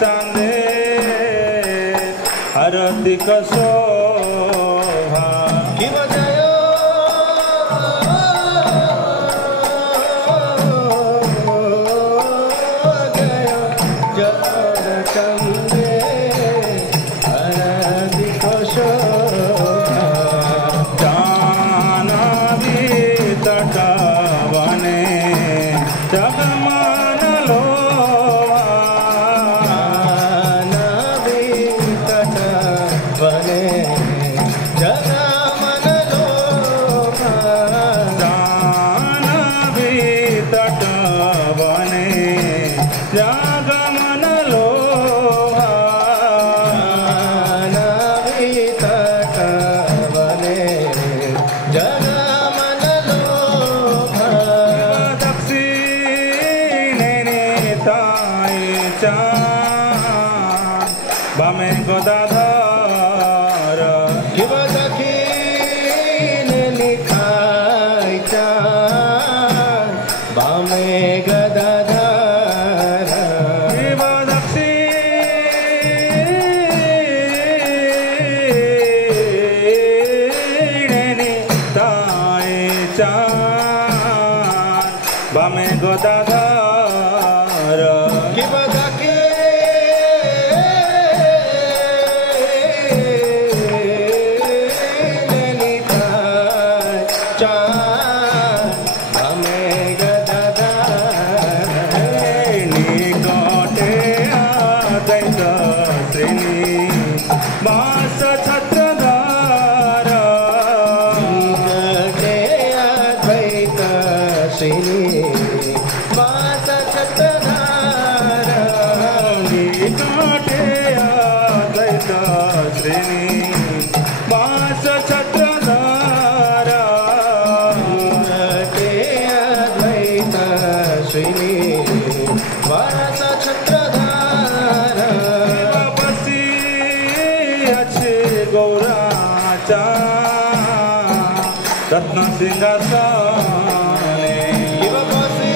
चांदे हरतिक शोभा शिव जय चंदे हरतिक शोभा जानवी तटवने जगमान लोभा जानवी तटवने जगमन लोभा जानवी तटवने जगमन लोभा जानवी तटवने जगमन लोभा दक्षिणे निताय चाँद बमे गदाधर शिव दक्षिणे निताय चाँद बमे गदाधर शिव दक्षिणे निताय चाँद बमे गदाधर शिव दक्षिणे निताय चाँद बमे गदाधर निकटे आदैत श्रेणी मास छत्रधार निकटे अद्वैत श्रेणी वास छत्रधार निकटे आदैत श्रेणी मास छत्रधार निकटे अद्वैत श्रेणी वास छत्रधार बसी अच्छे गौराचा रत्न सिंहासने शिव बसी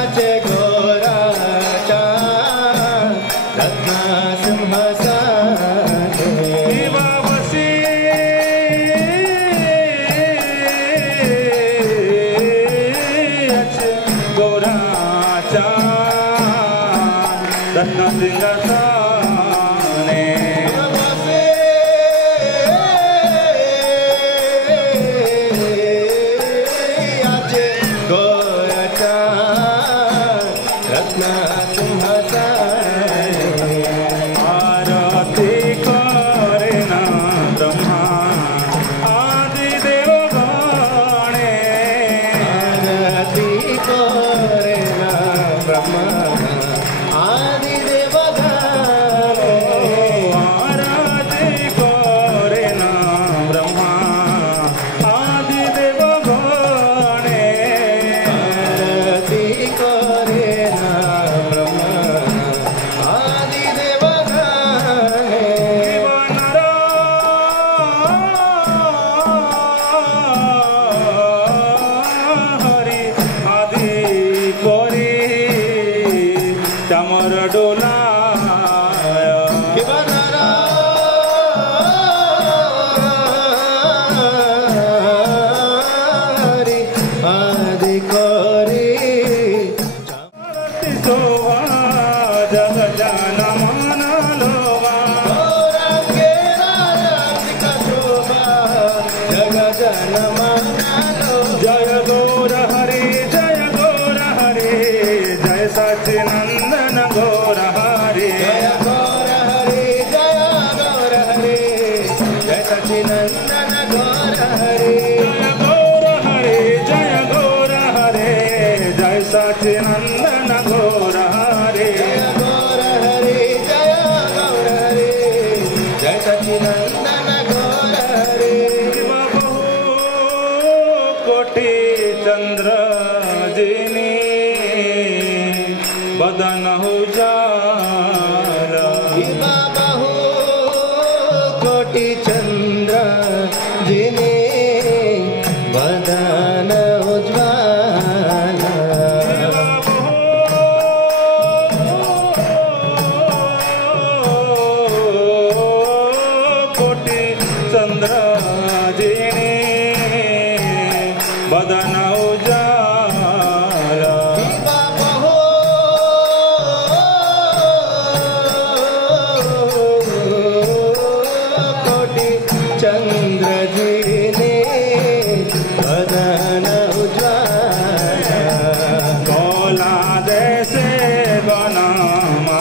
अचे गोराचा रत्न सिंहासने शिव बसी अच्छे गौराचा रत्न सिंहासने आरती करे ना ब्रह्मा आदि देव गणे आरती करे ना ब्रह्मा आदि देव आरती करे ना ब्रह्मा आदि देव गणे आरती करे ना ब्रह्मा आदि देव हरि आदि कोरी चामर डोलाय हरि आदि करे शोभा जग जन मन लोभा गौरांगे राजाधिक शोभा जग जन मनालो जय गौर हरि जय गौर हरि जय सचिनंदन गौर हरि जय गौर हरि जय गौर हरि जय सचिनंदन गौर हरि जय गौर हरि जय गौर हरि जय सचिनंदन गौर हरि जय गौर हरि जय गौर हरि जय सचिनंदन गौर हरि बहु कोटि चंद्र जिनी बदन उजाला शिवा बहु कोटि चंद्र जिने वदन उज्ज्वला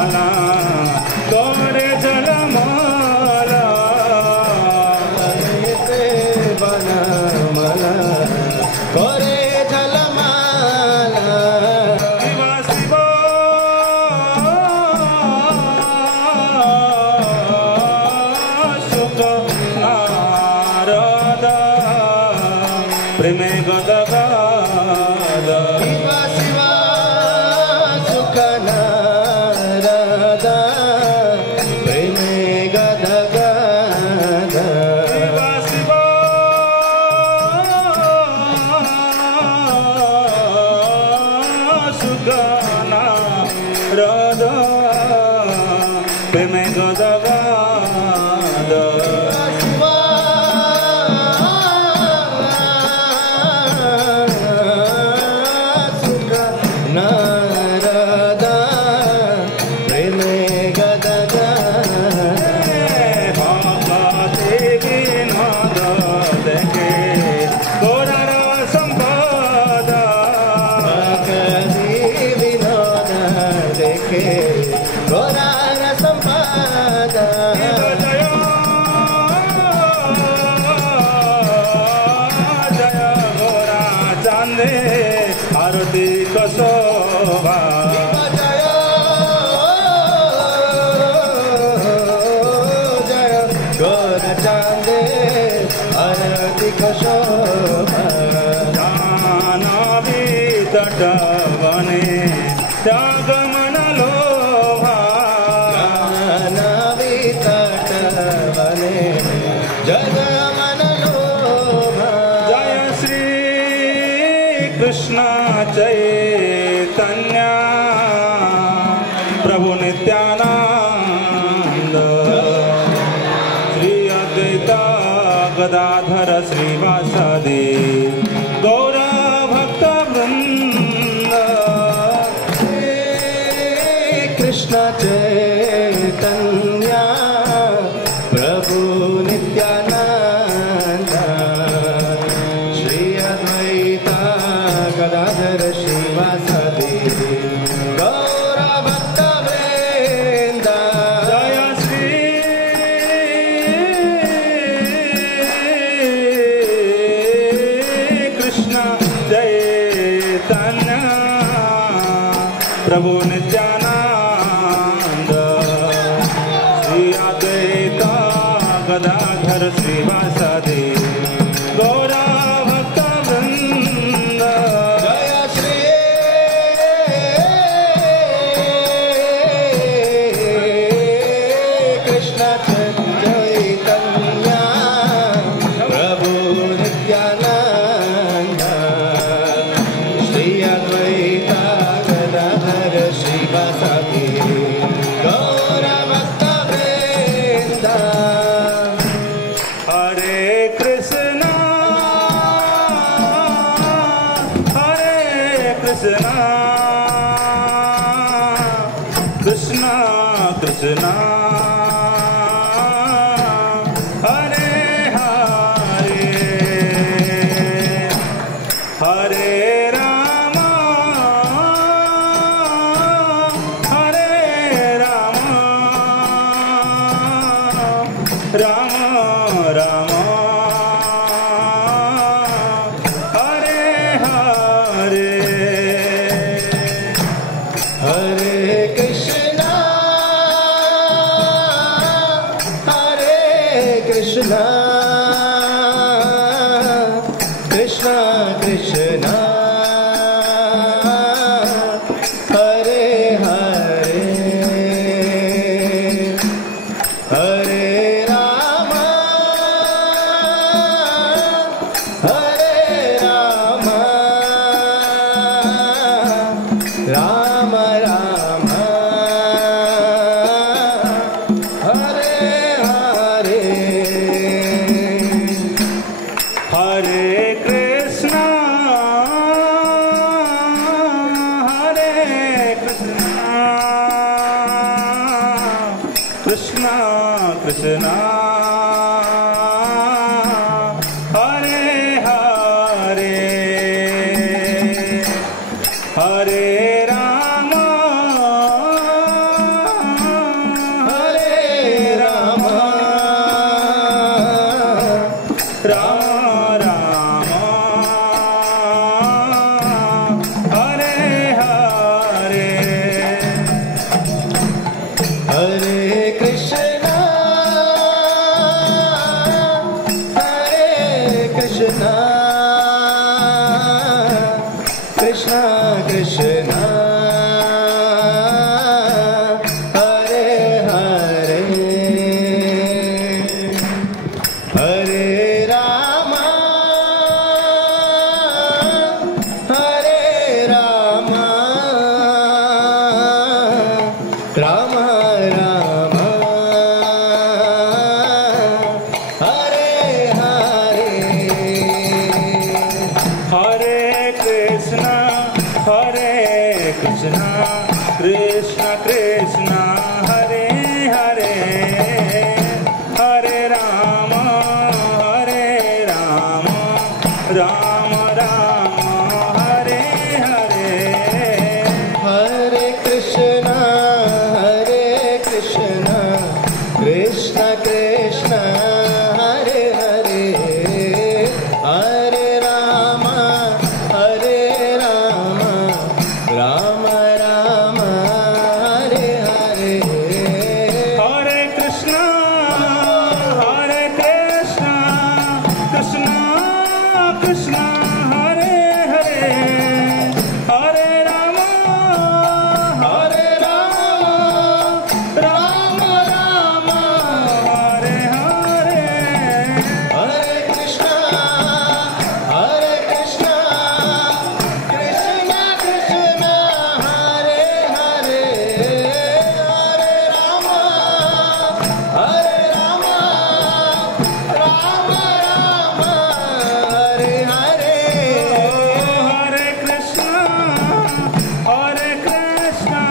जलमाला गौरे जलमाला से बनमाला गौरे जलमाला शिवा शिवा सुख नारद प्रेमे गदगद शिवा शिवा सुख नारद प्रेमे गदगद शिवा शिवा सुख नारद प्रेमे गदगद शिवा सुख नारद प्रेमे गदगद देवी नाद देखे गोरार संपद विनोद देखे गोरार संपाद जय जय गोरा चांदे आरती कसोभा जय जय गोर चांदे आरती शोभा जानावी तटवने त्यागमन लोभा नवी तटवने जगमन लोभा जय श्री कृष्ण चैतन्य प्रभु नित्यानंद श्री अद्वैत गदाधर श्रीवासदि गौर भक्त वृंद कृष्ण चैतन्य प्रभु नित्यानंद श्री अद्वैत गदाधर श्रीवासदि गौर भक्त वृंद जय श्री कृष्ण चैतन्य प्रभु नित्यानंद श्री अद्वैत गदाधर श्रीवासदि गौर भक्त वृंद जय श्री कृष्ण चैतन्य प्रभु नित्यानंद श्री अद्वैत गदाधर श्रीवासदि गौर भक्त वृंद हरे Krishna Krishna Krishna Hare Hare Hare Ram Ram Ram Hare Hare Hare Krishna Krishna Krishna Hare Hare Hare Ram Ram Ram Hare Hare Hare Krishna Krishna Krishna Hare Hare Hare Ram Hare Krishna, Hare Krishna, Krishna Krishna, Hare Hare, Hare Rama, Hare Rama, Rama Rama, Hare Hare. Hare Krishna, Krishna Krishna, Hare Hare, Hare Rama, Rama Rama, Hare Hare. Hare Krishna, Krishna Krishna, Hare Hare, Hare Rama, Rama Rama, Hare Hare. Hare Krishna, Krishna Krishna, Hare Hare, Hare Rama, Rama Rama, Hare Hare. Hare Krishna, Krishna Krishna, Hare Hare, Hare Rama, Rama Rama, Hare Hare. Hare Krishna,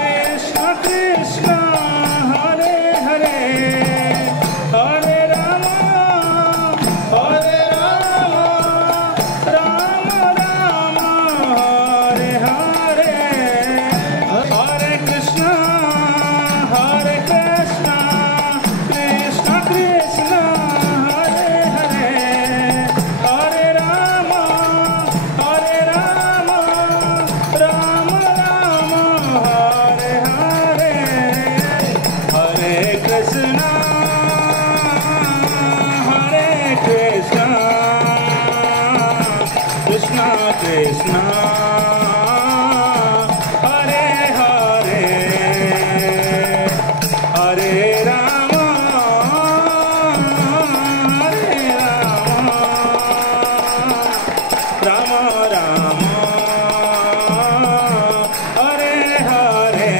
Krishna Krishna, Hare Hare, Hare Rama, Rama Rama, Hare Hare. Hare Krishna, Krishna Krishna, Hare Hare, Hare Rama, Rama Rama, Hare Hare. Hare Krishna, Krishna Krishna, Hare Hare, Hare Rama, Rama Rama, Hare Hare.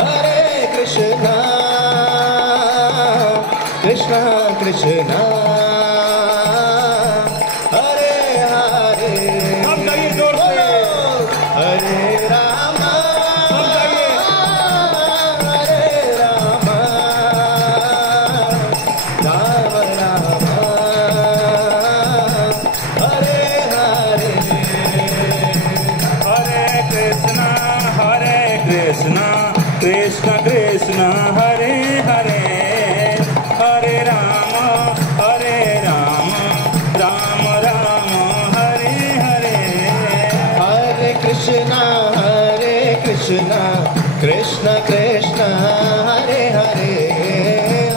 Hare Krishna, Krishna Krishna, Hare Hare. अब गाइए जोर से। Hare Rama, अब गाइए। Hare Rama, Rama Rama, Hare Hare. Hare Krishna, Krishna Krishna, Hare Hare, Hare Rama, Rama Rama, Hare Hare. Hare Krishna, Krishna Krishna, Hare Hare,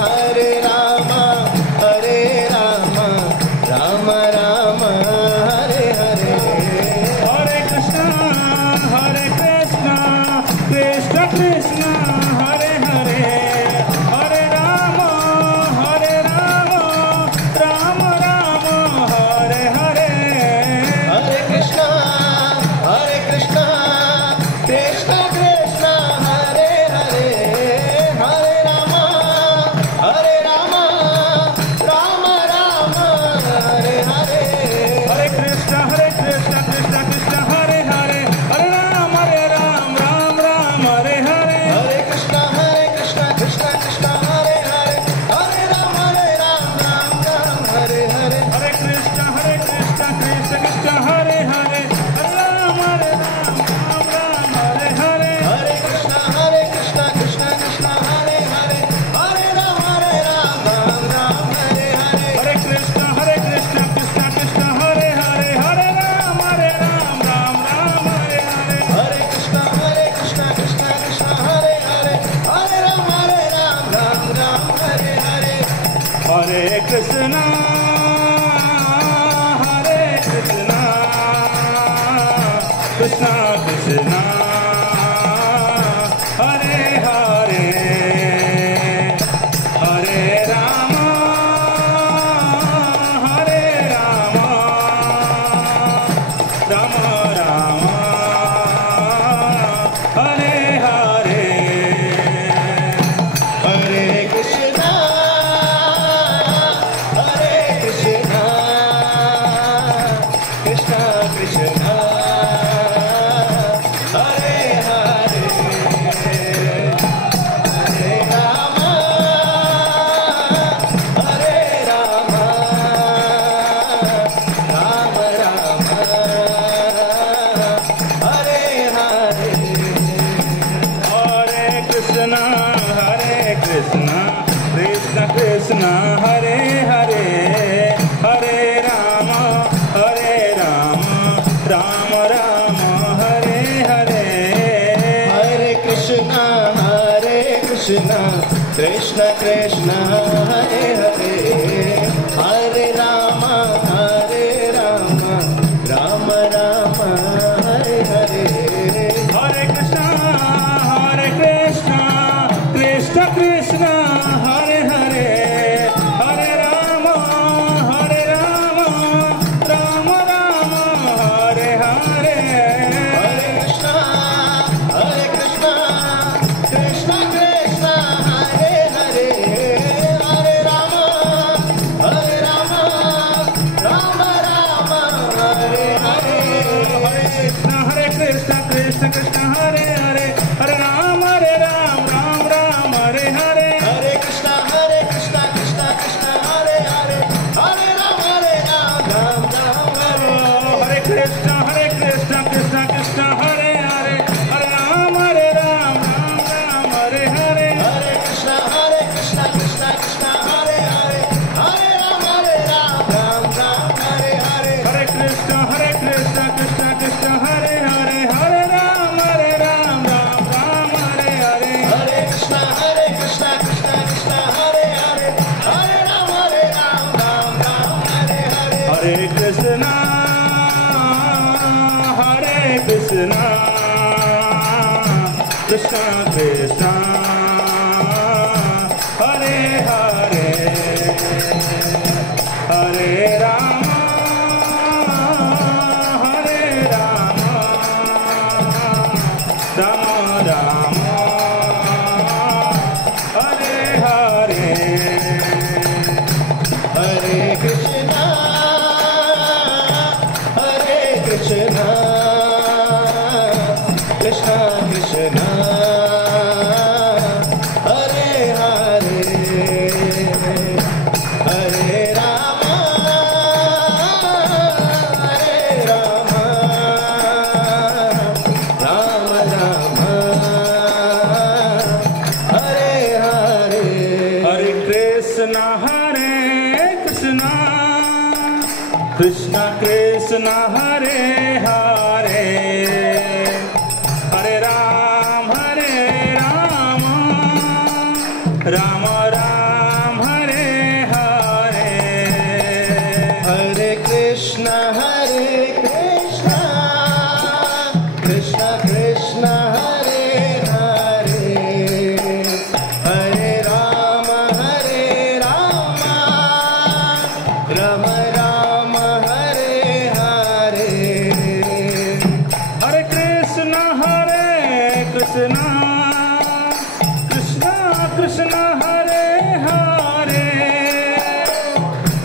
Hare Rama, Rama Rama, Hare Hare. Hare Krishna, Krishna Krishna, Hare Hare, Hare Rama, Rama Rama, Hare Hare. Hare Krishna, Krishna Krishna, Hare Hare, Krishna, Krishna Krishna, Hare Hare, Hare Rama, Hare Rama, Rama Rama, Hare Hare, Hare Krishna, Krishna Krishna, Hare Hare, Hare Rama, Hare Rama, Rama Rama, Hare Hare. Hare Krishna, Krishna Krishna, Hare Hare, Hare Rama, Rama Rama, Hare Hare. Hare Krishna, Krishna Krishna, Hare Hare, Hare Rama, Rama Rama, Hare Hare. Hare Krishna, Krishna Krishna, Hare Hare, Hare Rama, Rama Rama, Hare Hare. Hare Krishna, Krishna Krishna, Hare Hare, Hare Rama, Rama Rama, Hare Hare. Hare Krishna, Krishna Krishna, Hare Hare, Hare Rama, Ram Ram, Hare Hare. Hare Krishna, Krishna Krishna, Hare Hare, Hare Rama, Ram Ram, Hare Hare. Hare Krishna, Krishna Krishna, Hare Hare, Hare Rama, Ram Ram, Hare Hare. Hare Krishna, Krishna Krishna, Hare Hare, Hare Rama, Ram Ram, Hare Hare. Hare Krishna, Krishna Krishna, Hare Hare, Hare Rama, Ram Ram, Hare Hare. Hare Krishna, Krishna Krishna, Hare Hare, Hare Rama, Ram Ram, Hare Hare. Hare Krishna, Krishna Krishna, Hare Hare, Hare Rama, Rama Rama, Hare Hare. Hare Krishna, Krishna Krishna, Hare Hare, Hare Rama, Rama Rama, Hare Hare. Hare Krishna, Krishna Krishna, Hare Hare, Hare Rama, Rama Rama, Hare Hare. Hare Krishna, Krishna Krishna, Hare Hare, Hare Rama, Rama Rama, Hare Hare. Hare Krishna, Krishna Krishna, Hare Hare,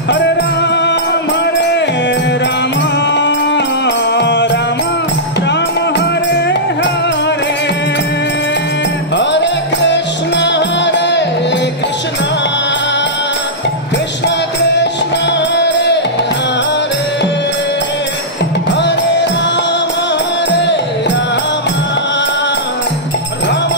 Hare Rama, Rama Rama, Hare Hare. Hare Krishna, Krishna Krishna, Hare Hare, Hare Rama, Rama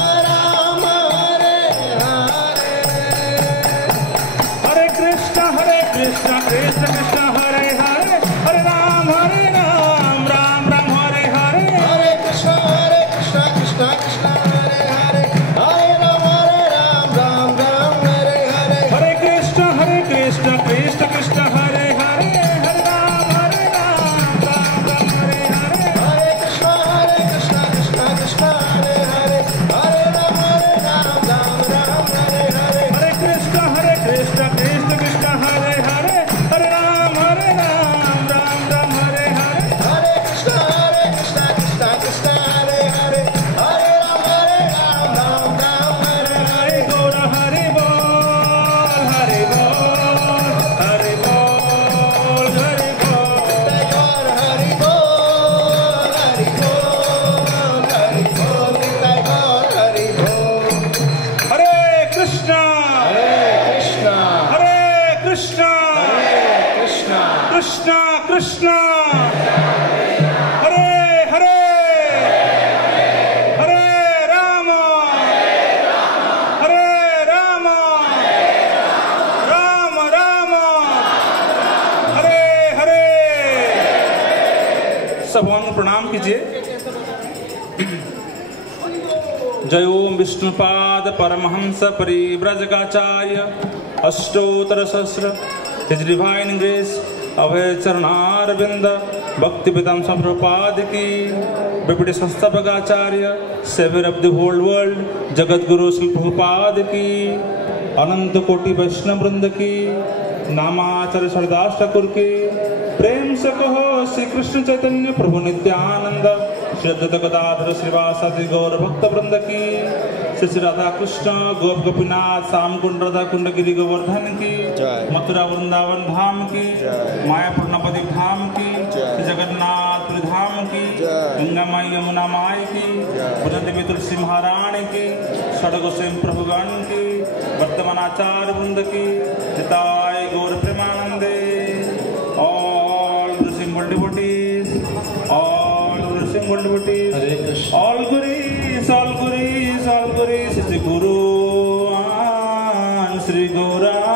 सब भगवान को प्रणाम कीजिए। जय ओम विष्णुपाद परमहंस परिव्रजकाचार्य अष्टोत्तर सहस्र his divine grace Abhay Charanaravinda Bhakti पितामह प्रभुपाद की विपटी संस्थापकाचार्य saviour of the whole world जगत गुरु श्री प्रभुपाद की अनंत कोटि वैष्णव वृंद की नामाचार्य सरदास ठाकुर की प्रेम से कहो श्री कृष्ण चैतन्य प्रभु नित्यानंद श्री अद्वैत गदाधर श्रीवासादि गौर भक्त वृंद की श्री राधा कृष्ण गोप गोपीनाथ श्याम कुंड राधा कुंड गिरी गोवर्धन की मथुरा वृंदावन धाम की मायापुर नवद्वीप धाम की जगन्नाथपुरी धाम की गंगा माई यमुना माई की देवी तुलसी महारानी की षडगोस्वामी प्रभुगण की वर्तमान आचार्य वृंद की हिताय गौर प्रेमानंदे all the single devotees, all Guris, Sri Guru and Sri Gaura